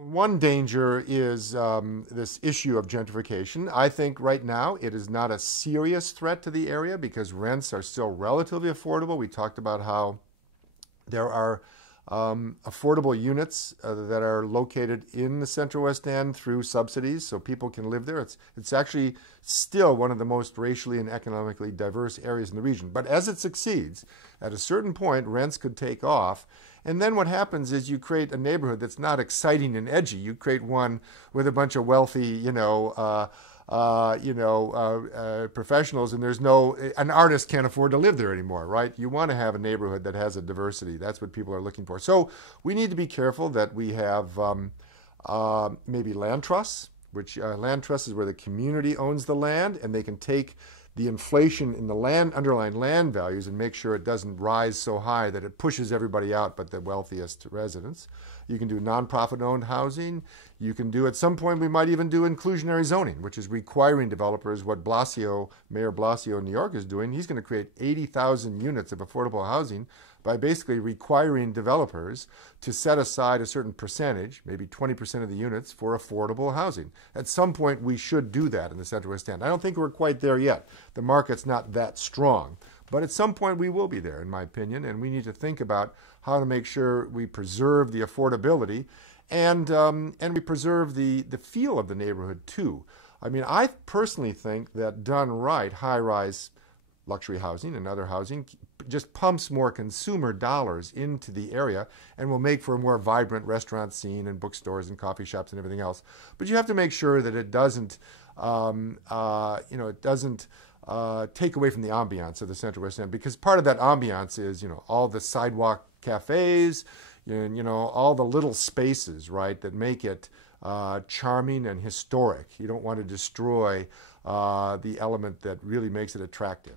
One danger is this issue of gentrification. I think right now it is not a serious threat to the area because rents are still relatively affordable. We talked about how there are affordable units that are located in the Central West End through subsidies, so people can live there. It's actually still one of the most racially and economically diverse areas in the region. But as it succeeds, at a certain point, rents could take off. And then what happens is you create a neighborhood that's not exciting and edgy. You create one with a bunch of wealthy, professionals, and an artist can't afford to live there anymore, right? You want to have a neighborhood that has a diversity. That's what people are looking for. So we need to be careful that we have maybe land trusts, which land trusts is where the community owns the land, and they can take the inflation in the underlying land values and make sure it doesn't rise so high that it pushes everybody out but the wealthiest residents. You can do nonprofit-owned housing. You can do, at some point, we might even do inclusionary zoning, which is requiring developers what Mayor Blasio in New York is doing. He's going to create 80,000 units of affordable housing by basically requiring developers to set aside a certain percentage, maybe 20% of the units, for affordable housing. At some point, we should do that in the Central West End. I don't think we're quite there yet. The market's not that strong. But at some point, we will be there, in my opinion, and we need to think about how to make sure we preserve the affordability and we preserve the feel of the neighborhood, too. I mean, I personally think that done right, high-rise luxury housing and other housing just pumps more consumer dollars into the area and will make for a more vibrant restaurant scene and bookstores and coffee shops and everything else. But you have to make sure that it doesn't, take away from the ambiance of the Central West End, because part of that ambiance is, all the sidewalk cafes, all the little spaces, right, that make it charming and historic. You don't want to destroy the element that really makes it attractive.